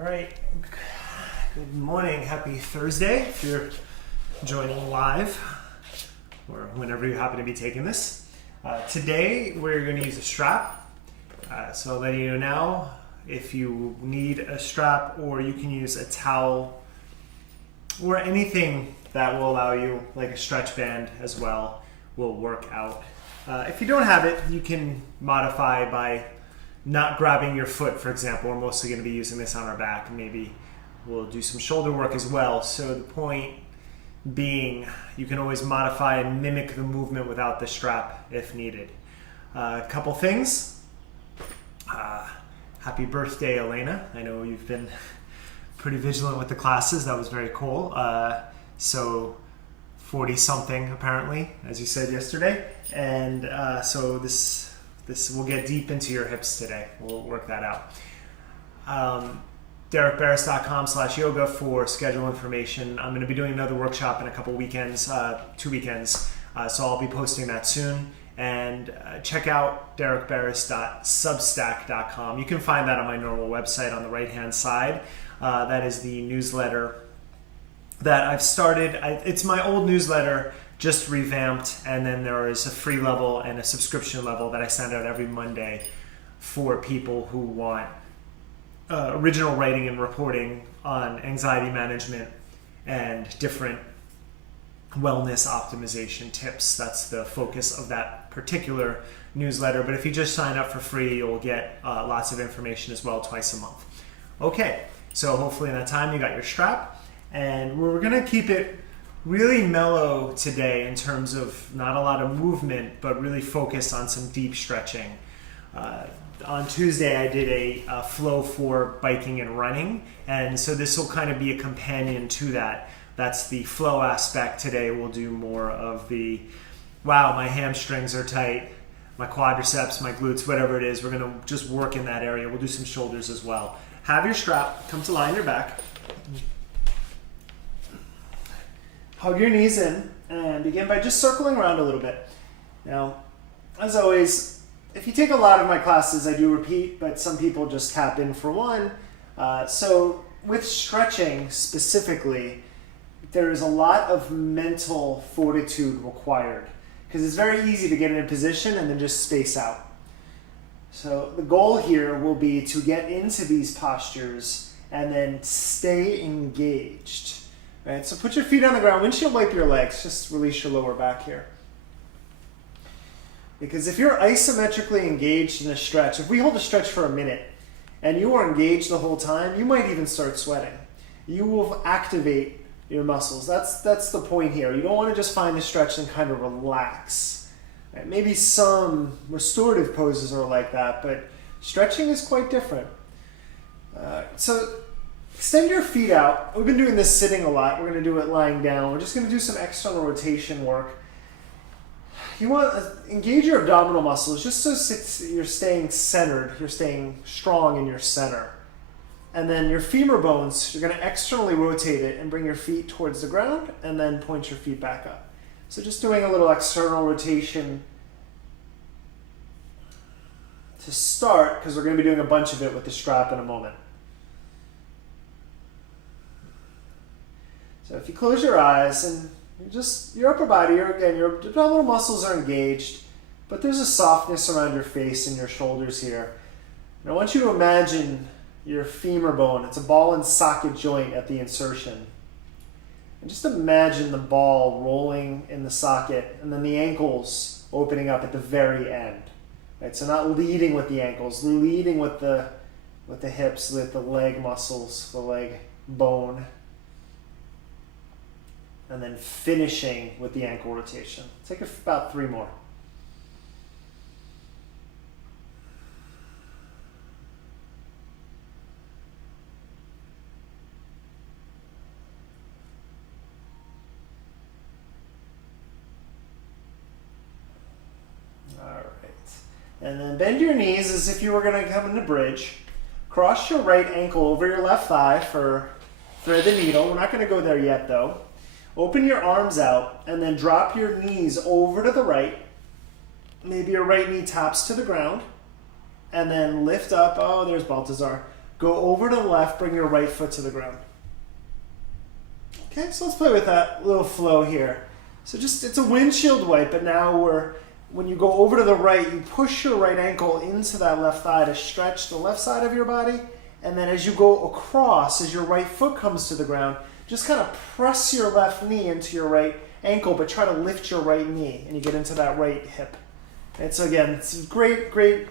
All right, good morning, happy Thursday if you're joining live or whenever you happen to be taking this. Today we're going to use a strap, so I'll let you know now if you need a strap, or you can use a towel or anything that will allow you, like a stretch band as well, will work out. If you don't have it, you can modify by not grabbing your foot, for example. We're mostly going to be using this on our back, and maybe we'll do some shoulder work as well. So the point being, you can always modify and mimic the movement without the strap if needed. A couple things. Happy birthday, Elena. I know you've been pretty vigilant with the classes. That was very cool. So 40 something apparently, as you said yesterday. And so this will get deep into your hips today. We'll work that out. DerekBarris.com/yoga for schedule information. I'm going to be doing another workshop in a couple weekends, 2 weekends. So I'll be posting that soon. And check out DerekBarris.substack.com. You can find that on my normal website on the right-hand side. That is the newsletter that I've started. It's my old newsletter, just revamped, and then there is a free level and a subscription level that I send out every Monday for people who want original writing and reporting on anxiety management and different wellness optimization tips. That's the focus of that particular newsletter. But if you just sign up for free, you'll get lots of information as well twice a month. Okay, so hopefully in that time you got your strap, and we're going to keep it really mellow today in terms of not a lot of movement, but really focus on some deep stretching. On Tuesday, I did a flow for biking and running, and so this will kind of be a companion to that. That's the flow aspect. Today we'll do more of the, wow, my hamstrings are tight, my quadriceps, my glutes, whatever it is. We're going to just work in that area. We'll do some shoulders as well. Have your strap, come to lie on your back. Hug your knees in and begin by just circling around a little bit. Now, as always, if you take a lot of my classes, I do repeat, but some people just tap in for one. So with stretching specifically, there is a lot of mental fortitude required because it's very easy to get in a position and then just space out. So the goal here will be to get into these postures and then stay engaged. Right, so put your feet on the ground, windshield wipe your legs, just release your lower back here. Because if you're isometrically engaged in a stretch, if we hold a stretch for a minute and you are engaged the whole time, you might even start sweating. You will activate your muscles. That's the point here. You don't want to just find the stretch and kind of relax. Right, maybe some restorative poses are like that, but stretching is quite different. So extend your feet out. We've been doing this sitting a lot. We're going to do it lying down. We're just going to do some external rotation work. You want to engage your abdominal muscles just so you're staying centered, you're staying strong in your center. And then your femur bones, you're going to externally rotate it and bring your feet towards the ground and then point your feet back up. So just doing a little external rotation to start, because we're going to be doing a bunch of it with the strap in a moment. So if you close your eyes and just your upper body, your abdominal muscles are engaged, but there's a softness around your face and your shoulders here. And I want you to imagine your femur bone. It's a ball and socket joint at the insertion. And just imagine the ball rolling in the socket and then the ankles opening up at the very end. Right? So not leading with the ankles, leading with the hips, with the leg muscles, the leg bone. And then finishing with the ankle rotation. Take about 3 more. All right. And then bend your knees as if you were going to come into bridge. Cross your right ankle over your left thigh for thread the needle. We're not going to go there yet though. Open your arms out and then drop your knees over to the right. Maybe your right knee taps to the ground. And then lift up. Oh, there's Baltazar. Go over to the left, bring your right foot to the ground. Okay, so let's play with that little flow here. So just, it's a windshield wipe, but now when you go over to the right, you push your right ankle into that left thigh to stretch the left side of your body. And then as you go across, as your right foot comes to the ground, just kind of press your left knee into your right ankle, but try to lift your right knee, and you get into that right hip. And so again, it's a great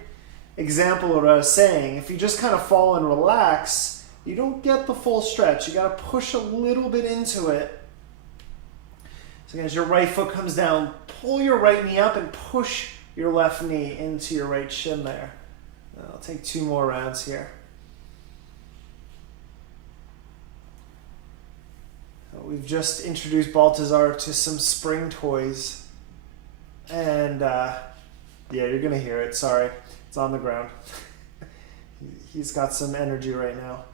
example of what I was saying. If you just kind of fall and relax, you don't get the full stretch. You got to push a little bit into it. So again, as your right foot comes down, pull your right knee up and push your left knee into your right shin there. I'll take 2 more rounds here. We've just introduced Baltazar to some spring toys. And yeah, you're going to hear it. Sorry. It's on the ground. He's got some energy right now.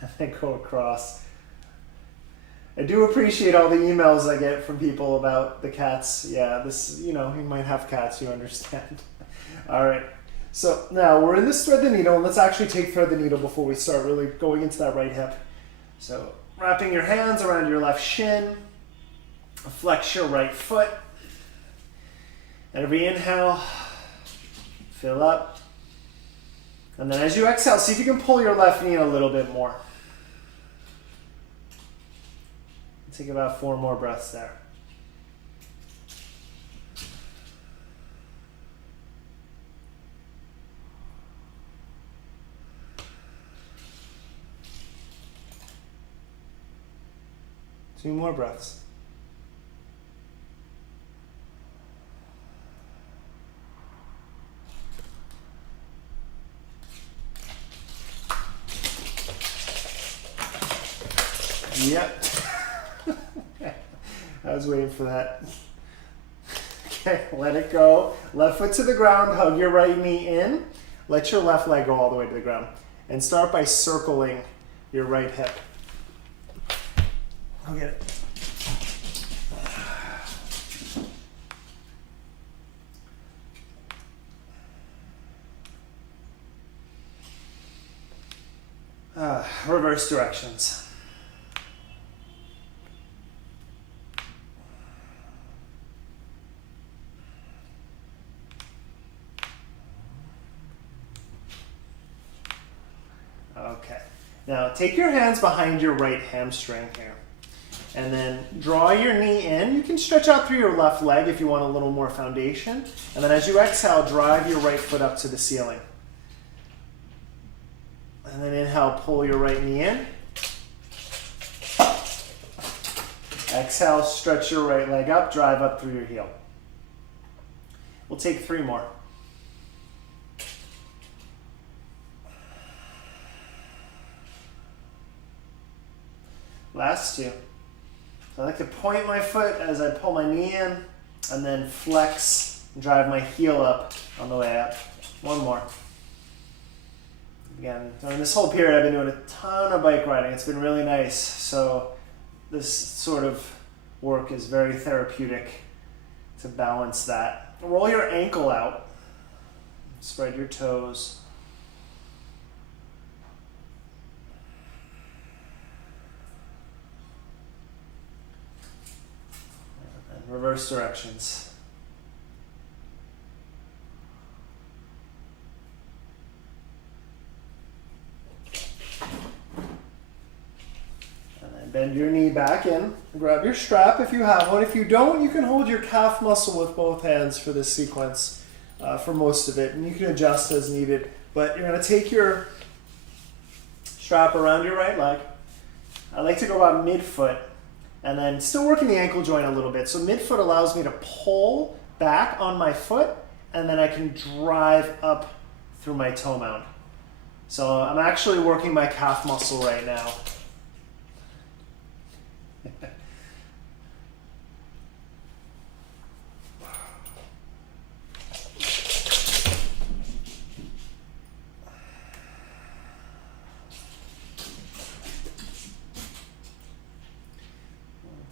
And I go across. I do appreciate all the emails I get from people about the cats. Yeah, this, you might have cats, you understand. All right. So now we're in this thread the needle, and let's actually take thread the needle before we start really going into that right hip. So wrapping your hands around your left shin, flex your right foot. Every inhale, fill up. And then as you exhale, see if you can pull your left knee in a little bit more. Take about 4 more breaths there. Two more breaths. Yep. I was waiting for that. Okay, let it go. Left foot to the ground, hug your right knee in. Let your left leg go all the way to the ground. And start by circling your right hip. Go get it. Reverse directions. Okay. Now take your hands behind your right hamstring here. And then draw your knee in. You can stretch out through your left leg if you want a little more foundation. And then as you exhale, drive your right foot up to the ceiling. And then inhale, pull your right knee in. Exhale, stretch your right leg up, drive up through your heel. We'll take 3 more. Last 2. So I like to point my foot as I pull my knee in, and then flex and drive my heel up on the way up. 1 more. Again, during this whole period I've been doing a ton of bike riding. It's been really nice. So this sort of work is very therapeutic to balance that. Roll your ankle out. Spread your toes. And reverse directions. Bend your knee back in, grab your strap if you have one. If you don't, you can hold your calf muscle with both hands for this sequence for most of it, and you can adjust as needed. But you're going to take your strap around your right leg. I like to go about midfoot, and then still working the ankle joint a little bit. So midfoot allows me to pull back on my foot, and then I can drive up through my toe mound. So I'm actually working my calf muscle right now.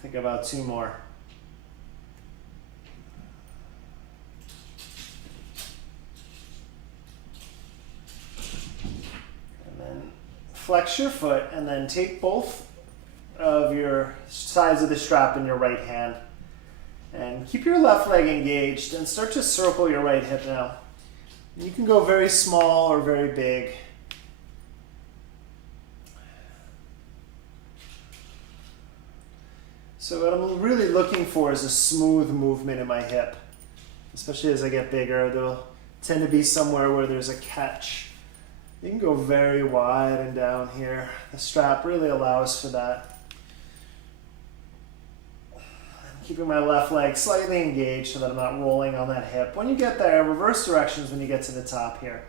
Think about 2 more. flex your foot and then take both of your sides of the strap in your right hand and keep your left leg engaged and start to circle your right hip now. You can go very small or very big. So what I'm really looking for is a smooth movement in my hip. Especially as I get bigger, there'll tend to be somewhere where there's a catch. You can go very wide and down here. The strap really allows for that. I'm keeping my left leg slightly engaged so that I'm not rolling on that hip. When you get there, reverse directions when you get to the top here.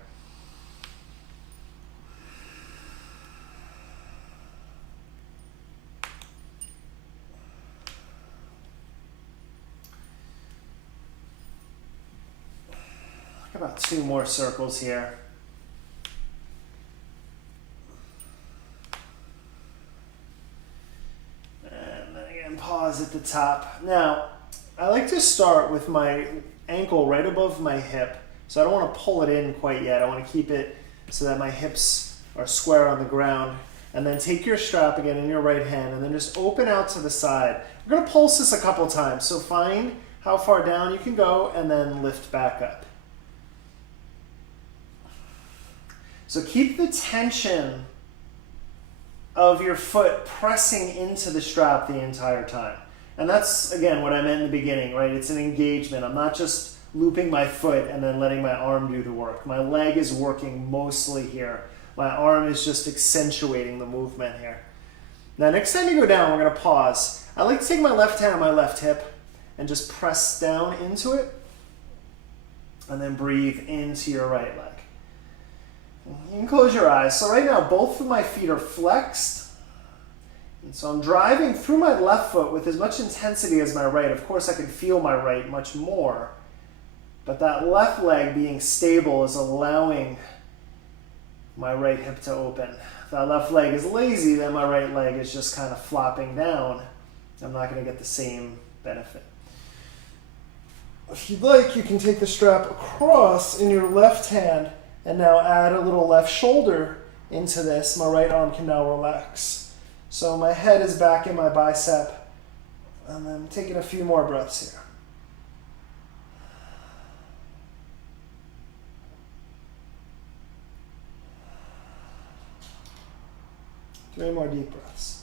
About 2 more circles here. And then again, pause at the top. Now, I like to start with my ankle right above my hip. So I don't want to pull it in quite yet. I want to keep it so that my hips are square on the ground. And then take your strap again in your right hand and then just open out to the side. We're going to pulse this a couple times. So find how far down you can go and then lift back up. So keep the tension of your foot pressing into the strap the entire time. And that's, again, what I meant in the beginning, right? It's an engagement. I'm not just looping my foot and then letting my arm do the work. My leg is working mostly here. My arm is just accentuating the movement here. Now, next time you go down, we're going to pause. I like to take my left hand on my left hip and just press down into it and then breathe into your right leg. You can close your eyes. So right now, both of my feet are flexed. And so I'm driving through my left foot with as much intensity as my right. Of course, I can feel my right much more. But that left leg being stable is allowing my right hip to open. If that left leg is lazy, then my right leg is just kind of flopping down. I'm not going to get the same benefit. If you'd like, you can take the strap across in your left hand and now add a little left shoulder into this. My right arm can now relax. So my head is back in my bicep. And I'm taking a few more breaths here. Three more deep breaths.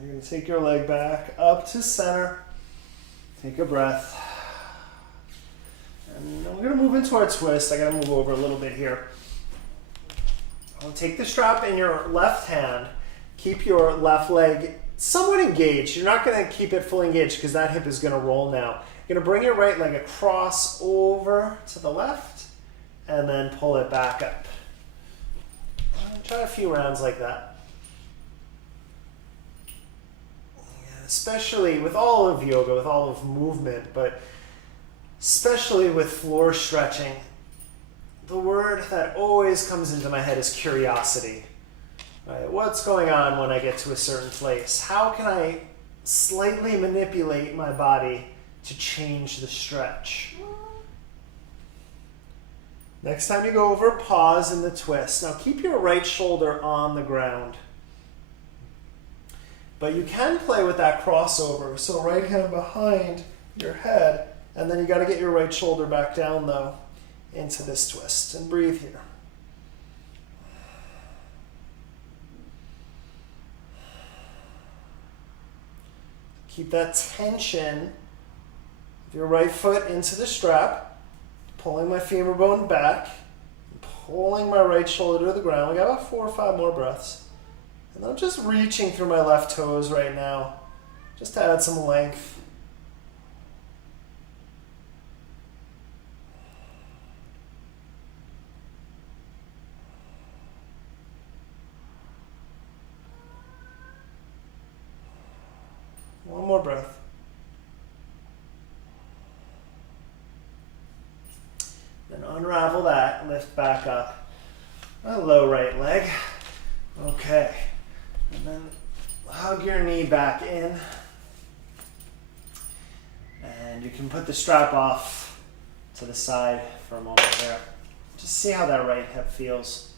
You're going to take your leg back up to center. Take a breath. And we're going to move into our twist. I got to move over a little bit here. I'll take the strap in your left hand. Keep your left leg somewhat engaged. You're not going to keep it fully engaged because that hip is going to roll now. You're going to bring your right leg across over to the left and then pull it back up. Try a few rounds like that. Especially with all of yoga, with all of movement, but especially with floor stretching, the word that always comes into my head is curiosity. Right? What's going on when I get to a certain place? How can I slightly manipulate my body to change the stretch? Next time you go over, pause in the twist. Now keep your right shoulder on the ground. But you can play with that crossover. So right hand behind your head, and then you got to get your right shoulder back down though into this twist. And breathe here. Keep that tension of your right foot into the strap, pulling my femur bone back, pulling my right shoulder to the ground. We got about 4 or 5 more breaths. And I'm just reaching through my left toes right now, just to add some length. One more breath. Then unravel that, lift back up. a low right leg. Okay. And then hug your knee back in. And you can put the strap off to the side for a moment there. Just see how that right hip feels.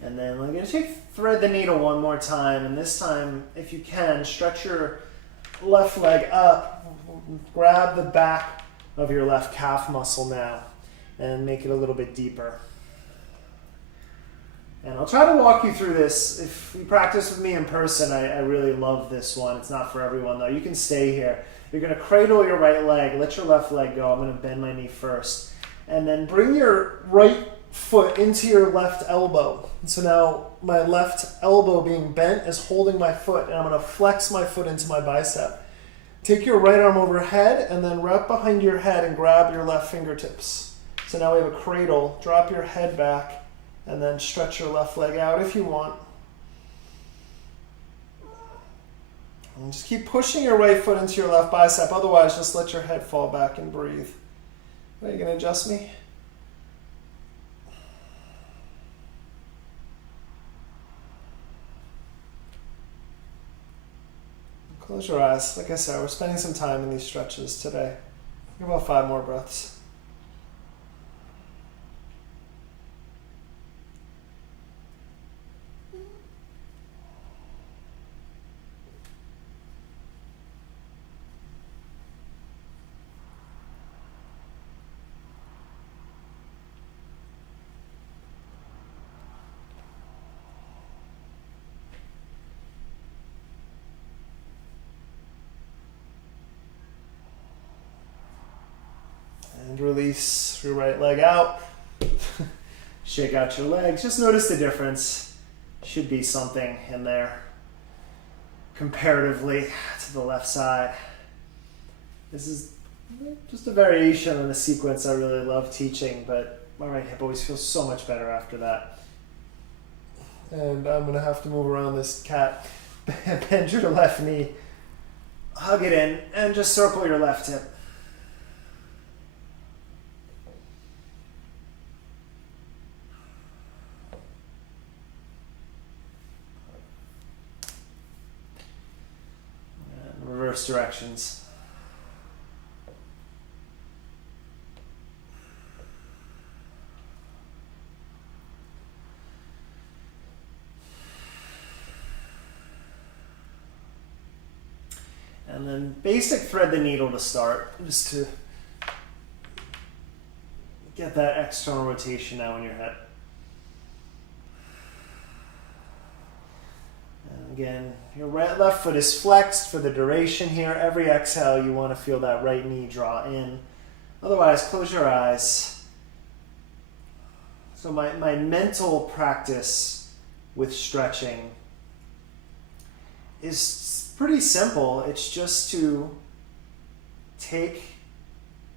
And then we're going to thread the needle one more time. And this time, if you can, stretch your left leg up. Grab the back of your left calf muscle now and make it a little bit deeper. And I'll try to walk you through this. If you practice with me in person, I really love this one. It's not for everyone though. You can stay here. You're going to cradle your right leg, let your left leg go. I'm going to bend my knee first. And then bring your right foot into your left elbow. So now my left elbow being bent is holding my foot, and I'm going to flex my foot into my bicep. Take your right arm overhead and then wrap behind your head and grab your left fingertips. So now we have a cradle. Drop your head back and then stretch your left leg out if you want. And just keep pushing your right foot into your left bicep. Otherwise, just let your head fall back and breathe. Are you going to adjust me? Close your eyes. Like I said, we're spending some time in these stretches today. About 5 more breaths. And release your right leg out. Shake out your legs. Just notice the difference. Should be something in there comparatively to the left side. This is just a variation on the sequence I really love teaching, but my right hip always feels so much better after that. And I'm going to have to move around this cat. Bend your left knee. Hug it in and just circle your left hip. Reverse directions. And then basic thread the needle to start, just to get that external rotation now in your head. Again, your left foot is flexed for the duration here. Every exhale, you want to feel that right knee draw in. Otherwise, close your eyes. So my mental practice with stretching is pretty simple. It's just to take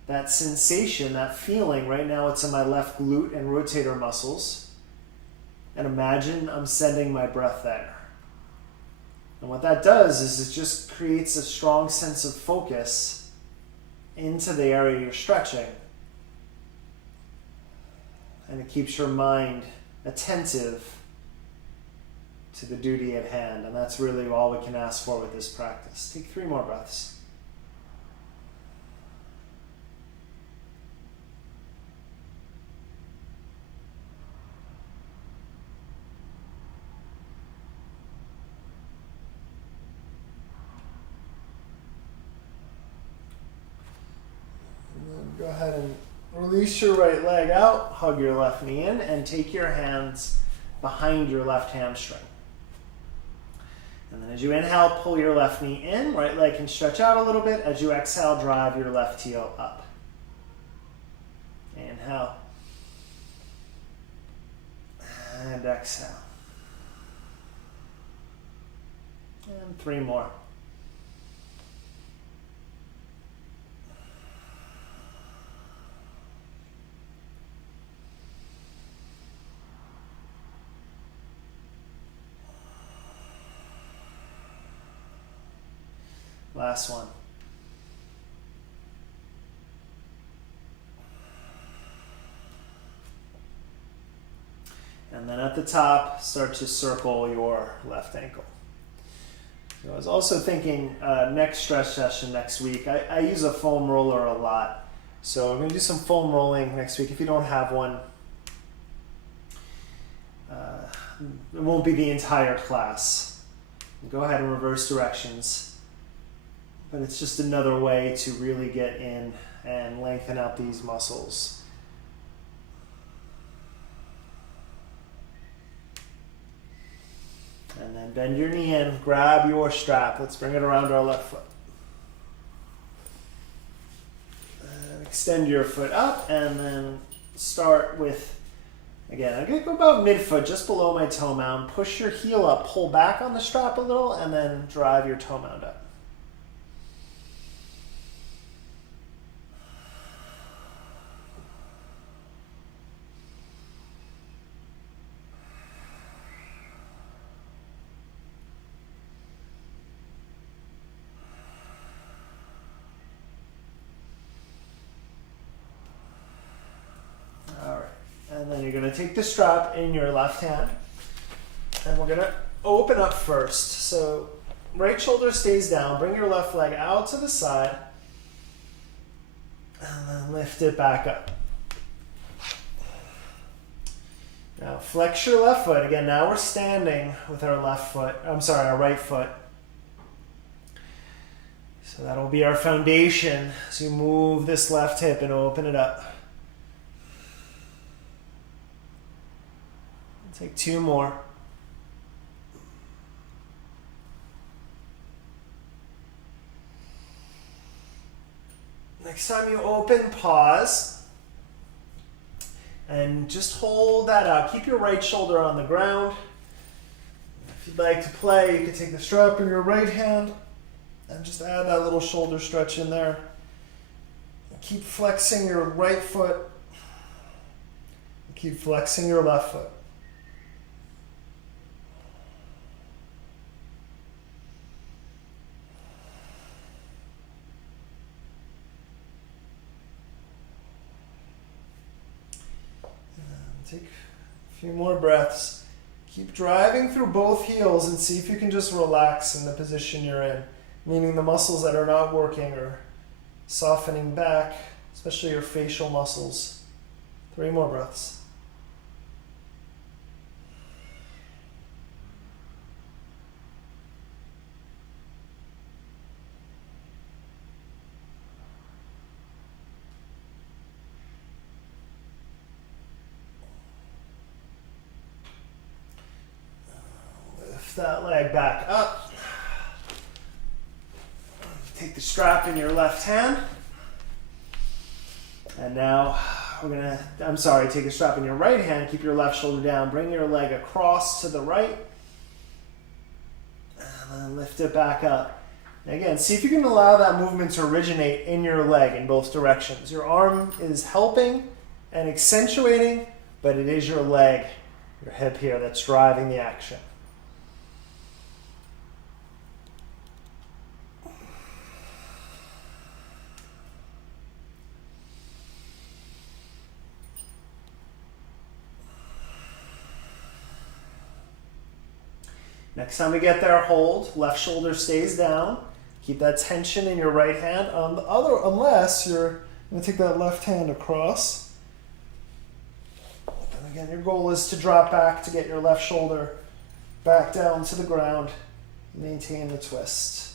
that sensation, that feeling. Right now it's in my left glute and rotator muscles. And imagine I'm sending my breath there. And what that does is it just creates a strong sense of focus into the area you're stretching. And it keeps your mind attentive to the duty at hand. And that's really all we can ask for with this practice. Take 3 more breaths. Go ahead and release your right leg out, hug your left knee in, and take your hands behind your left hamstring. And then as you inhale, pull your left knee in, right leg can stretch out a little bit. As you exhale, drive your left heel up. Inhale. And exhale. And 3 more. Last one. then at the top, start to circle your left ankle. So I was also thinking next stretch session next week. I use a foam roller a lot. So I'm going to do some foam rolling next week. If you don't have one, it won't be the entire class. Go ahead and reverse directions. But it's just another way to really get in and lengthen out these muscles. And then bend your knee in, grab your strap. Let's bring it around our left foot. And extend your foot up and then start with, again, I'm going to go about midfoot, just below my toe mound. Push your heel up, pull back on the strap a little, and then drive your toe mound up. And then you're going to take the strap in your left hand, and we're going to open up first. So right shoulder stays down, bring your left leg out to the side, and then lift it back up. Now flex your left foot. Again, now we're standing with our our right foot. So that'll be our foundation. So you move this left hip and open it up. Take two more. Next time you open, pause. And just hold that out. Keep your right shoulder on the ground. If you'd like to play, you can take the strap in your right hand and just add that little shoulder stretch in there. Keep flexing your right foot. Keep flexing your left foot. Take a few more breaths. Keep driving through both heels and see if you can just relax in the position you're in, meaning the muscles that are not working are softening back, especially your facial muscles. 3 more breaths. That leg back up. Take the strap in your left hand. And now take the strap in your right hand, keep your left shoulder down, bring your leg across to the right, and then lift it back up. And again, see if you can allow that movement to originate in your leg in both directions. Your arm is helping and accentuating, but it is your leg, your hip here, that's driving the action. Next time we get there, hold. Left shoulder stays down. Keep that tension in your right hand. On the other, unless you're going to take that left hand across. And again, your goal is to drop back to get your left shoulder back down to the ground. Maintain the twist.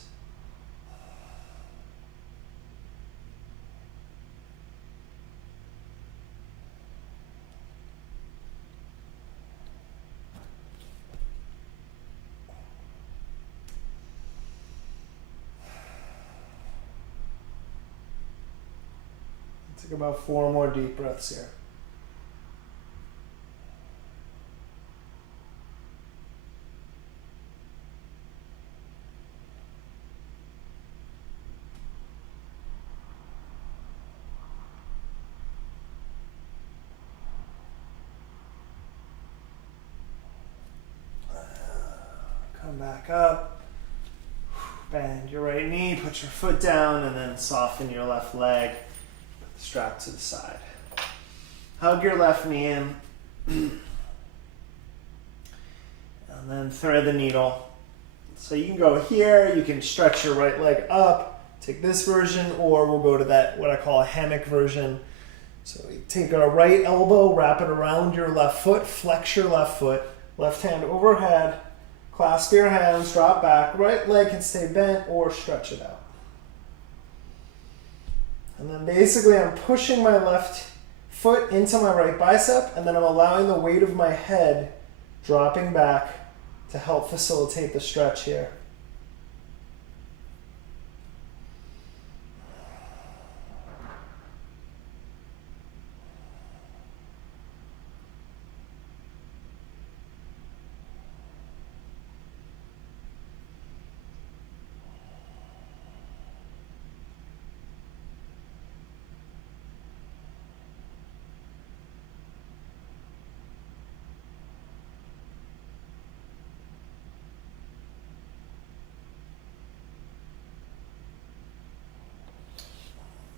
Take about 4 more deep breaths here. Come back up. Bend your right knee, put your foot down, and then soften your left leg. Strap to the side. Hug your left knee in. and then thread the needle. So you can go here, you can stretch your right leg up, take this version, or we'll go to that, what I call a hammock version. So you take our right elbow, wrap it around your left foot, flex your left foot, left hand overhead, clasp your hands, drop back, right leg can stay bent or stretch it out. And then basically I'm pushing my left foot into my right bicep, and then I'm allowing the weight of my head dropping back to help facilitate the stretch here.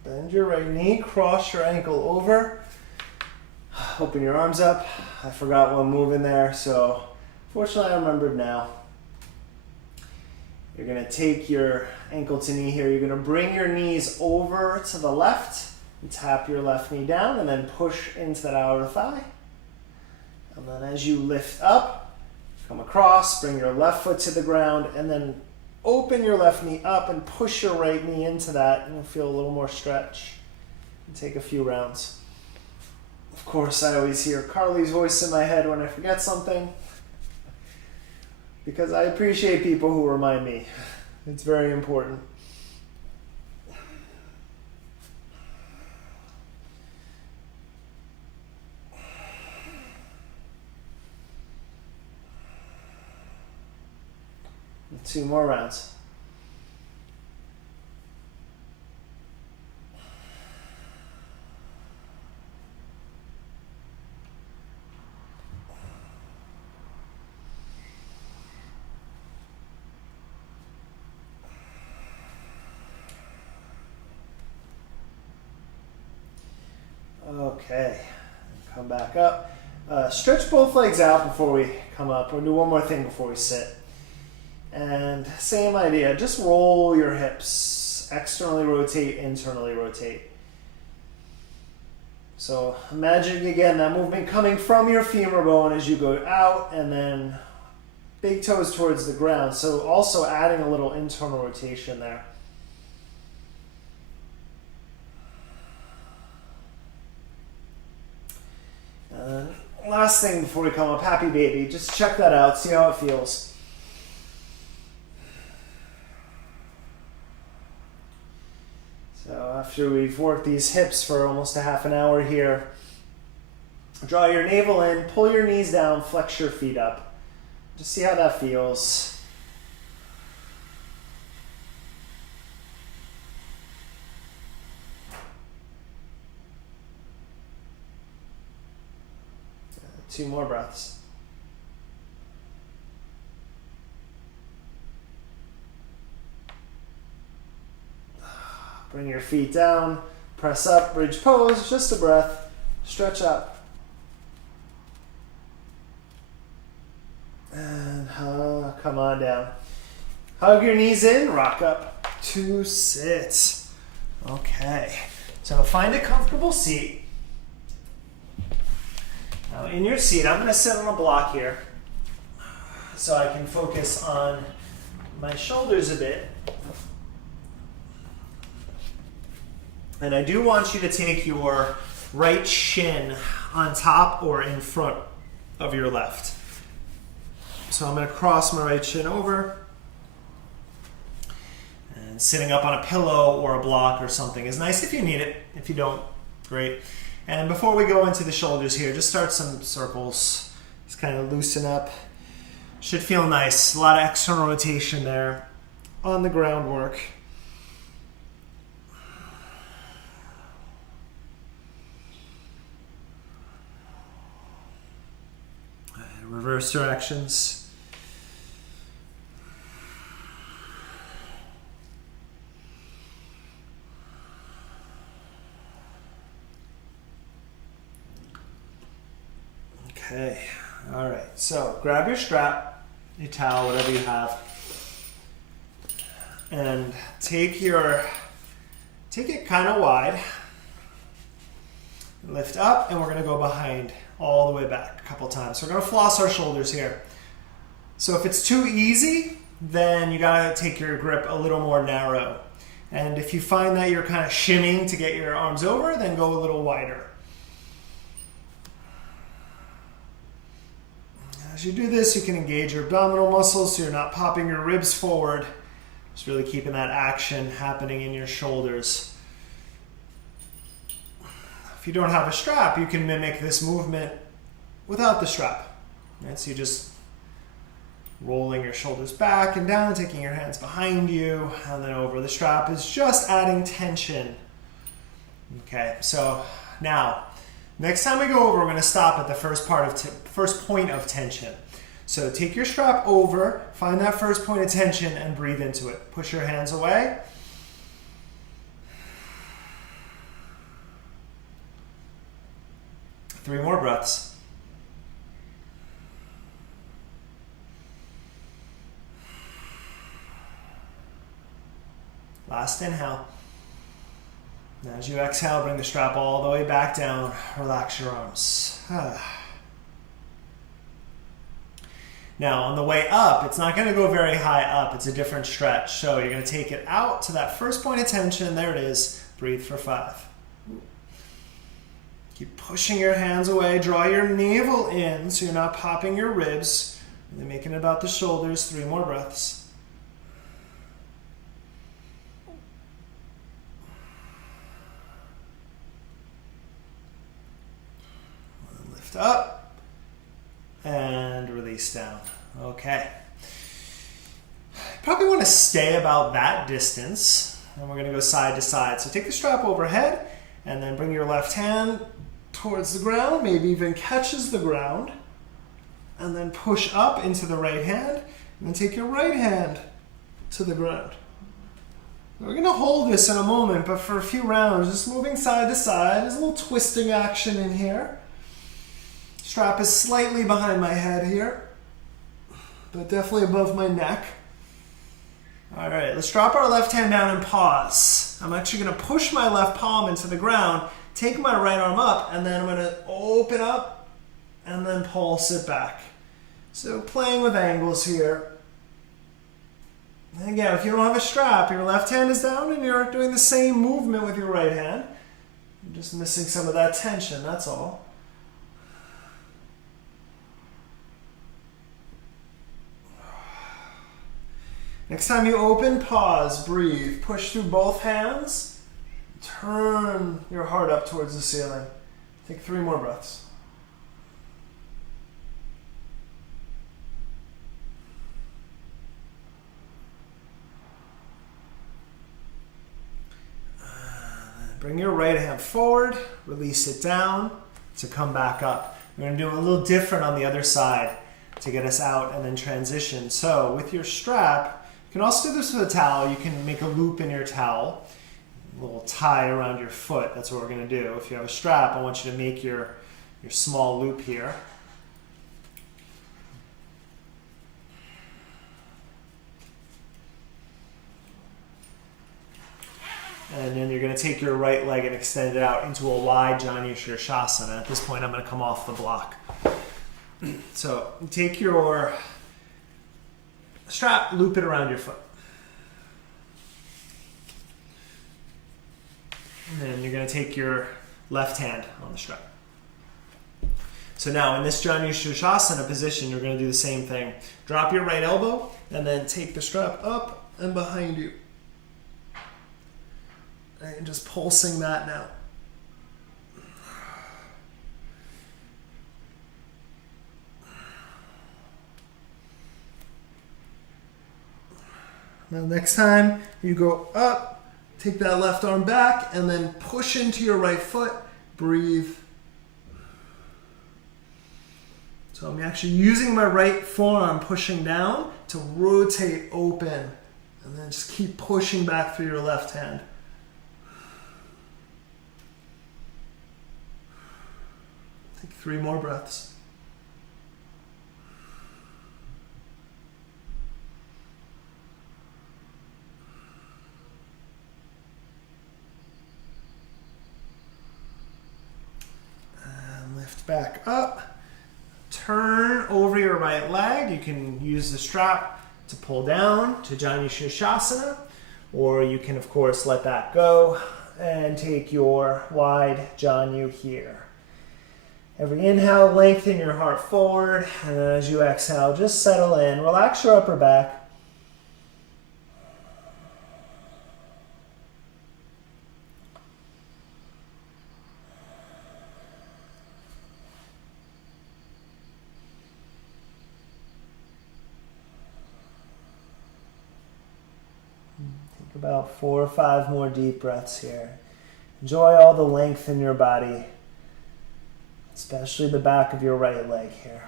Bend your right knee, cross your ankle over, open your arms up. I forgot one move in there, so fortunately I remembered now. You're going to take your ankle to knee here. You're going to bring your knees over to the left and tap your left knee down and then push into that outer thigh. And then as you lift up, come across, bring your left foot to the ground, and then open your left knee up and push your right knee into that, and you'll feel a little more stretch. And take a few rounds. Of course, I always hear Carly's voice in my head when I forget something, because I appreciate people who remind me. It's very important. Two more rounds. Okay, come back up. Stretch both legs out before we come up. We'll do one more thing before we sit. And same idea, just roll your hips. Externally rotate, internally rotate. So imagine again that movement coming from your femur bone as you go out, and then big toes towards the ground. So also adding a little internal rotation there. And last thing before we come up, happy baby. Just check that out, see how it feels. So after we've worked these hips for almost a half an hour here, draw your navel in, pull your knees down, flex your feet up. Just see how that feels. Two more breaths. Bring your feet down, press up, bridge pose, just a breath, stretch up. And come on down. Hug your knees in, rock up to sit. Okay, so find a comfortable seat. Now in your seat, I'm gonna sit on a block here so I can focus on my shoulders a bit. And I do want you to take your right shin on top or in front of your left. So I'm going to cross my right shin over, and sitting up on a pillow or a block or something is nice if you need it. If you don't, great. And before we go into the shoulders here, just start some circles. Just kind of loosen up. Should feel nice. A lot of external rotation there on the groundwork. Reverse directions. Okay, all right, so grab your strap. your towel, whatever you have. And take it kind of wide. Lift up, and we're going to go behind all the way back a couple times. So we're going to floss our shoulders here. So if it's too easy, then you got to take your grip a little more narrow. And if you find that you're kind of shimming to get your arms over, then go a little wider. As you do this, you can engage your abdominal muscles so you're not popping your ribs forward. Just really keeping that action happening in your shoulders. If you don't have a strap, you can mimic this movement without the strap. Right? So you just rolling your shoulders back and down, taking your hands behind you, and then over. The strap is just adding tension. Okay, so now, next time we go over, we're going to stop at the first point of tension. So take your strap over, find that first point of tension, and breathe into it. Push your hands away. Three more breaths. Last inhale. Now as you exhale, bring the strap all the way back down. Relax your arms. Now on the way up, it's not going to go very high up. It's a different stretch. So you're going to take it out to that first point of tension. There it is. Breathe for 5. Keep pushing your hands away. Draw your navel in so you're not popping your ribs. Really making it about the shoulders. 3 more breaths. Lift up and release down. Okay. Probably want to stay about that distance, and we're going to go side to side. So take the strap overhead and then bring your left hand towards the ground, maybe even catches the ground, and then push up into the right hand, and then take your right hand to the ground. We're going to hold this in a moment, but for a few rounds, just moving side to side. There's a little twisting action in here. Strap is slightly behind my head here, but definitely above my neck. All right, let's drop our left hand down and pause. I'm actually going to push my left palm into the ground, take my right arm up, and then I'm going to open up and then pulse it back. So playing with angles here. And again, if you don't have a strap, your left hand is down and you're doing the same movement with your right hand. You're just missing some of that tension, that's all. Next time you open, pause, breathe, push through both hands, turn your heart up towards the ceiling. Take 3 more breaths. Bring your right hand forward, release it down to come back up. We're going to do a little different on the other side to get us out and then transition. So with your strap, you can also do this with a towel. You can make a loop in your towel, a little tie around your foot. That's what we're going to do. If you have a strap, I want you to make your small loop here. And then you're going to take your right leg and extend it out into a wide Janu Shirshasana. At this point, I'm going to come off the block. So take your strap, loop it around your foot. And then you're going to take your left hand on the strap. So now in this Janu Shirshasana position, you're going to do the same thing. Drop your right elbow and then take the strap up and behind you. And just pulsing that now. Now next time you go up, take that left arm back and then push into your right foot, breathe. So I'm actually using my right forearm, pushing down to rotate open, and then just keep pushing back through your left hand. Take 3 more breaths. Lift back up. Turn over your right leg. You can use the strap to pull down to Janu Shirshasana, or you can, of course, let that go and take your wide Janu here. Every inhale, lengthen your heart forward, and then as you exhale, just settle in. Relax your upper back. Take about 4 or 5 more deep breaths here. Enjoy all the length in your body, especially the back of your right leg here.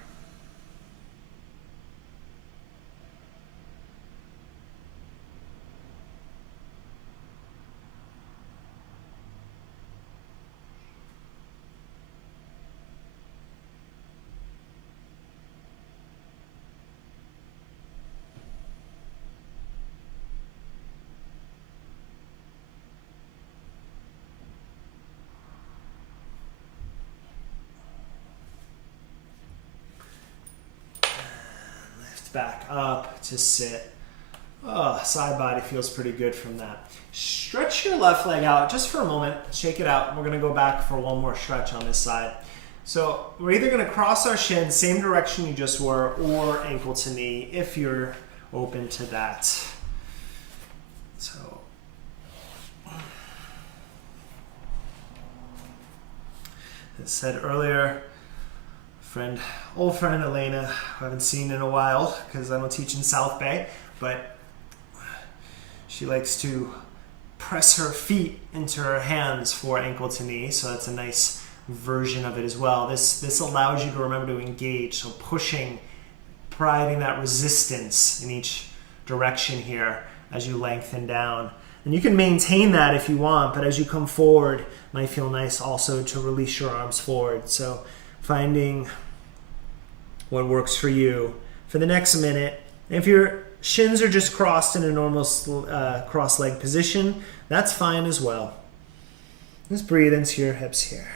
Back up to sit. Oh, side body feels pretty good from that. Stretch your left leg out just for a moment. Shake it out. We're going to go back for one more stretch on this side. So we're either going to cross our shins, same direction you just were, or ankle to knee if you're open to that. So as said earlier, old friend Elena, who I haven't seen in a while because I don't teach in South Bay, but she likes to press her feet into her hands for ankle to knee, so that's a nice version of it as well. This allows you to remember to engage, so pushing, providing that resistance in each direction here as you lengthen down. And you can maintain that if you want, but as you come forward, it might feel nice also to release your arms forward. So finding what works for you for the next minute. If your shins are just crossed in a normal cross-leg position, that's fine as well. Just breathe into your hips here.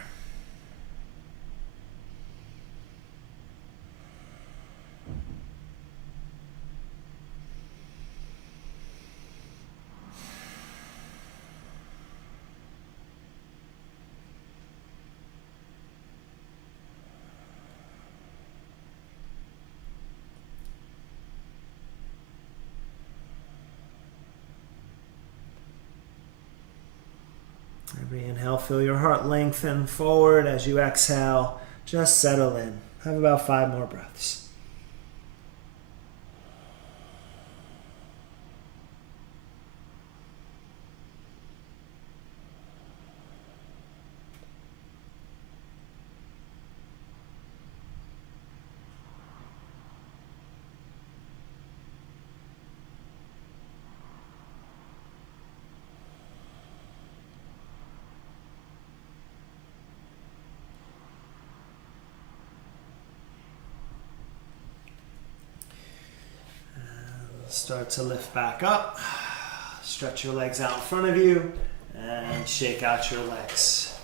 Every inhale, feel your heart lengthen forward. As you exhale, just settle in. Have about 5 more breaths. Start to lift back up. Stretch your legs out in front of you and shake out your legs.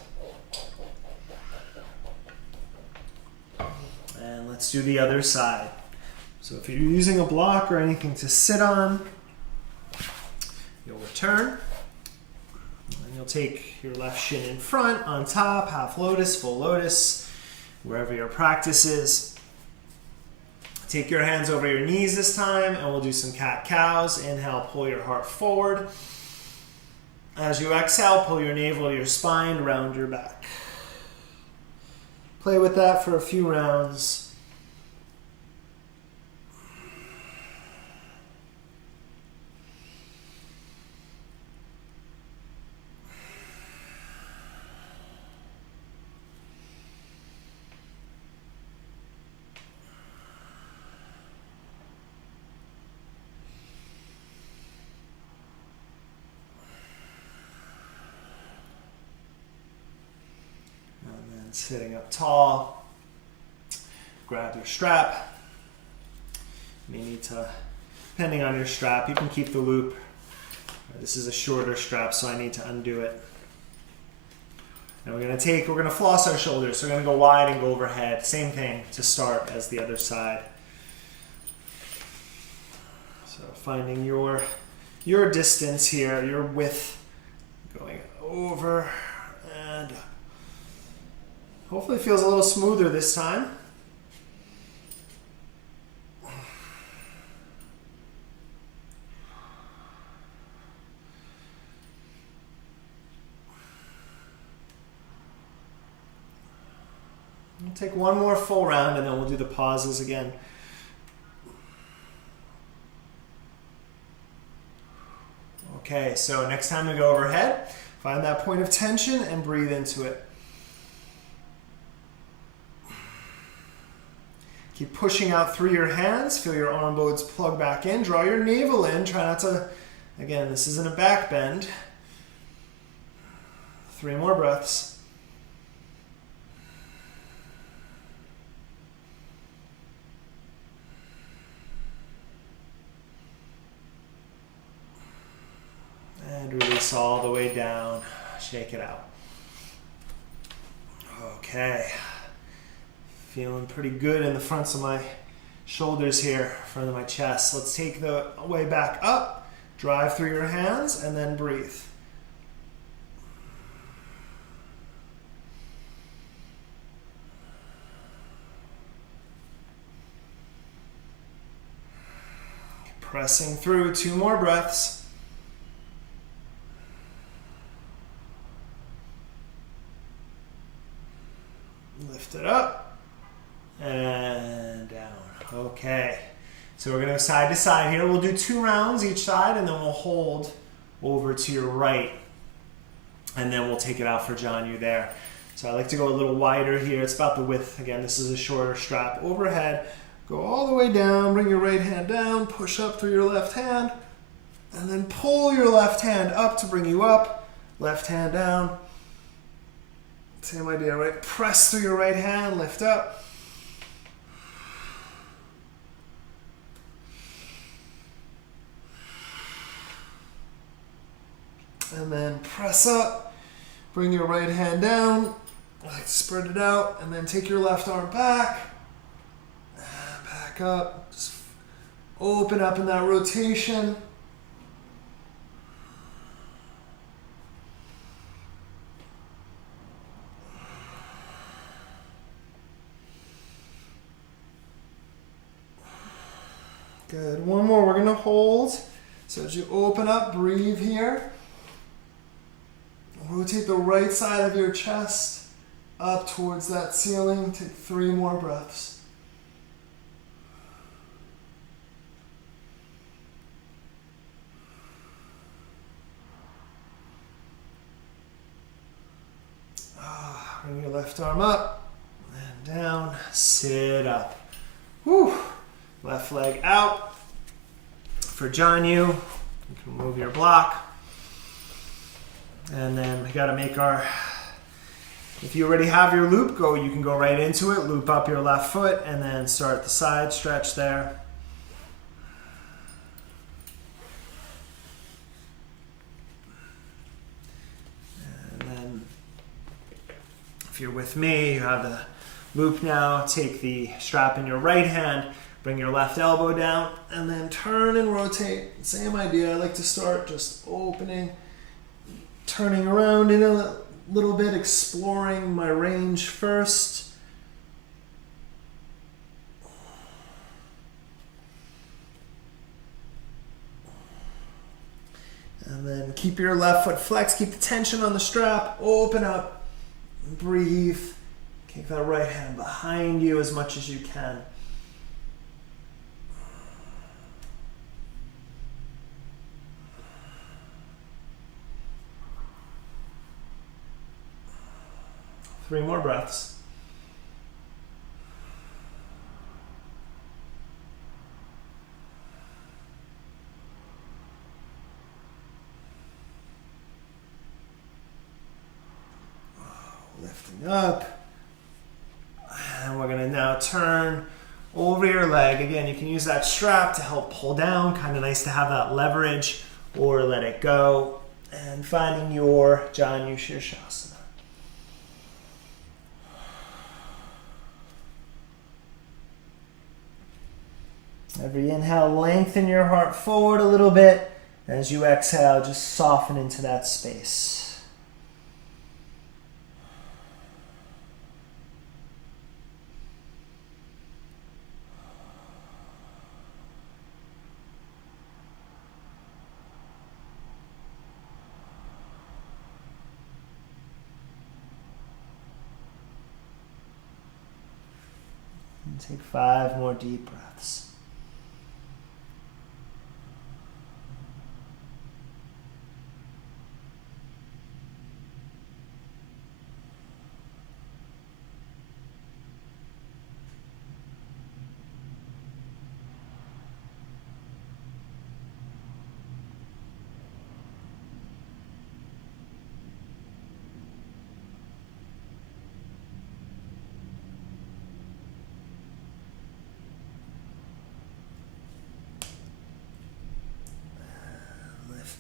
And let's do the other side. So if you're using a block or anything to sit on, you'll return. And you'll take your left shin in front, on top, half lotus, full lotus, wherever your practice is. Take your hands over your knees this time, and we'll do some cat-cows. Inhale, pull your heart forward. As you exhale, pull your navel to your spine, round your back. Play with that for a few rounds. Sitting up tall, grab your strap. You may need to, depending on your strap, you can keep the loop. This is a shorter strap, so I need to undo it. And we're gonna floss our shoulders. So we're gonna go wide and go overhead. Same thing to start as the other side. So finding your distance here, your width, going over and up. Hopefully it feels a little smoother this time. We'll take one more full round and then we'll do the pauses again. Okay, so next time we go overhead, find that point of tension and breathe into it. Keep pushing out through your hands. Feel your arm bones plug back in. Draw your navel in. Try not to, again, this isn't a back bend. 3 more breaths. And release all the way down. Shake it out. Okay. Feeling pretty good in the fronts of my shoulders here, front of my chest. Let's take the way back up. Drive through your hands and then breathe. Pressing through. 2 more breaths. Lift it up and down. Okay, so we're going to go side to side here. We'll do 2 rounds each side and then we'll hold over to your right and then we'll take it out for John, you there. So I like to go a little wider here. It's about the width. Again, this is a shorter strap. Overhead, go all the way down, bring your right hand down, push up through your left hand and then pull your left hand up to bring you up. Left hand down. Same idea, right? Press through your right hand, lift up. And then press up, bring your right hand down, like spread it out, and then take your left arm back, back up, just open up in that rotation. Good. One more. We're going to hold. So as you open up, breathe here. Rotate the right side of your chest up towards that ceiling. Take 3 more breaths. Bring your left arm up and down. Sit up. Whew. Left leg out. For John, you can move your block. And then we got to make our, if you already have your loop, you can go right into it. Loop up your left foot and then start the side stretch there. And then if you're with me, you have the loop now. Take the strap in your right hand. Bring your left elbow down and then turn and rotate. Same idea. I like to start just opening, turning around in a little bit, exploring my range first. And then keep your left foot flexed. Keep the tension on the strap. Open up. Breathe. Kick that right hand behind you as much as you can. Three more breaths. Lifting up. And we're going to now turn over your leg. Again, you can use that strap to help pull down. Kind of nice to have that leverage, or let it go. And finding your Janu Shirshasana. Every inhale, lengthen your heart forward a little bit. As you exhale, just soften into that space. And take 5 more deep breaths.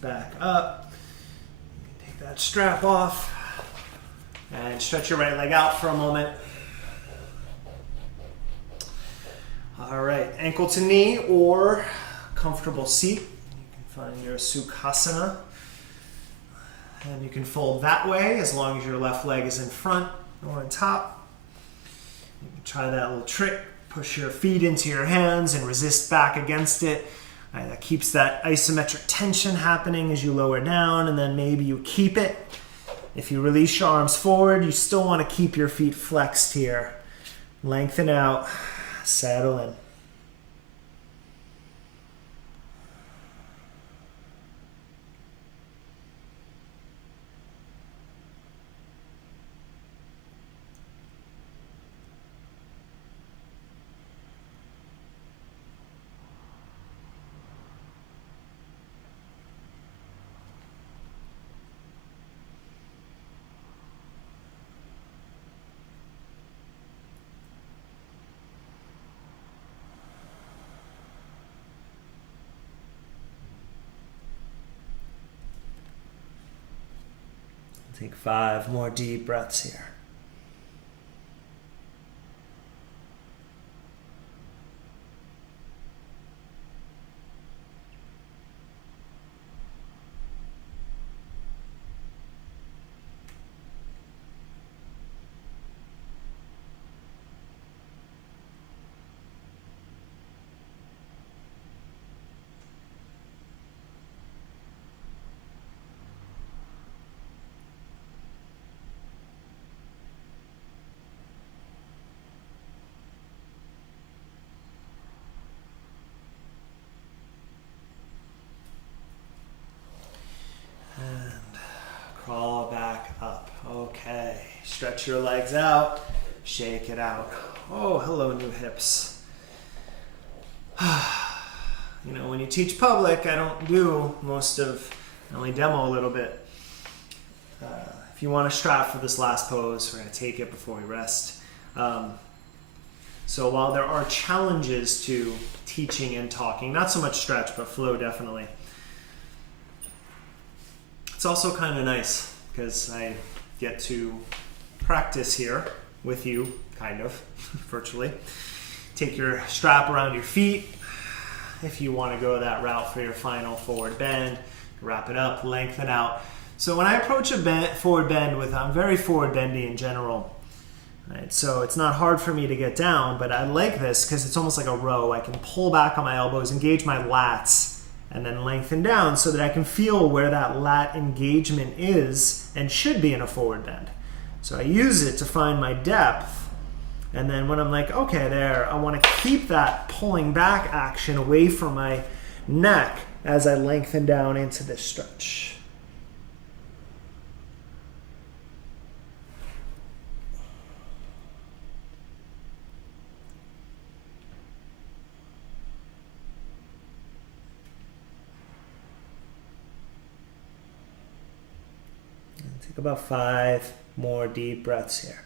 Back up. Take that strap off and stretch your right leg out for a moment. All right, ankle to knee or comfortable seat. You can find your Sukhasana. And you can fold that way as long as your left leg is in front or on top. You can try that little trick. Push your feet into your hands and resist back against it. That keeps that isometric tension happening as you lower down, and then maybe you keep it. If you release your arms forward, you still want to keep your feet flexed here. Lengthen out, settle in. Take 5 more deep breaths here. Crawl back up. Okay. Stretch your legs out. Shake it out. Oh, hello, new hips. You know, when you teach public, I don't do I only demo a little bit. If you want to strap for this last pose, we're going to take it before we rest. So while there are challenges to teaching and talking, not so much stretch, but flow definitely. It's also kind of nice because I get to practice here with you, kind of, virtually. Take your strap around your feet. If you want to go that route for your final forward bend, wrap it up, lengthen out. So when I approach a forward bend I'm very forward bendy in general. Right? So it's not hard for me to get down, but I like this because it's almost like a row. I can pull back on my elbows, engage my lats, and then lengthen down so that I can feel where that lat engagement is and should be in a forward bend. So I use it to find my depth, and then when I'm like, okay, there, I want to keep that pulling back action away from my neck as I lengthen down into this stretch. Take about 5 more deep breaths here.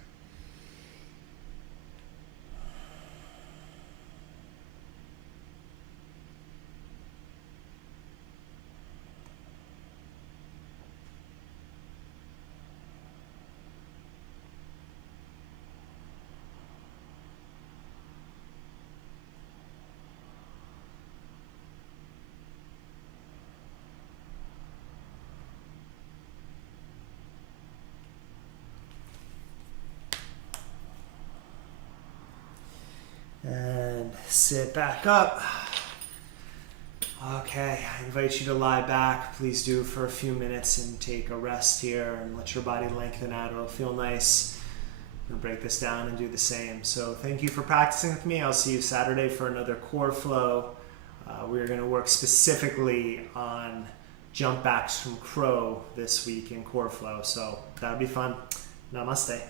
Sit back up. Okay, I invite you to lie back. Please do for a few minutes and take a rest here and let your body lengthen out. It'll feel nice. I'm going to break this down and do the same. So thank you for practicing with me. I'll see you Saturday for another core flow. We're going to work specifically on jump backs from crow this week in core flow. So that'll be fun. Namaste.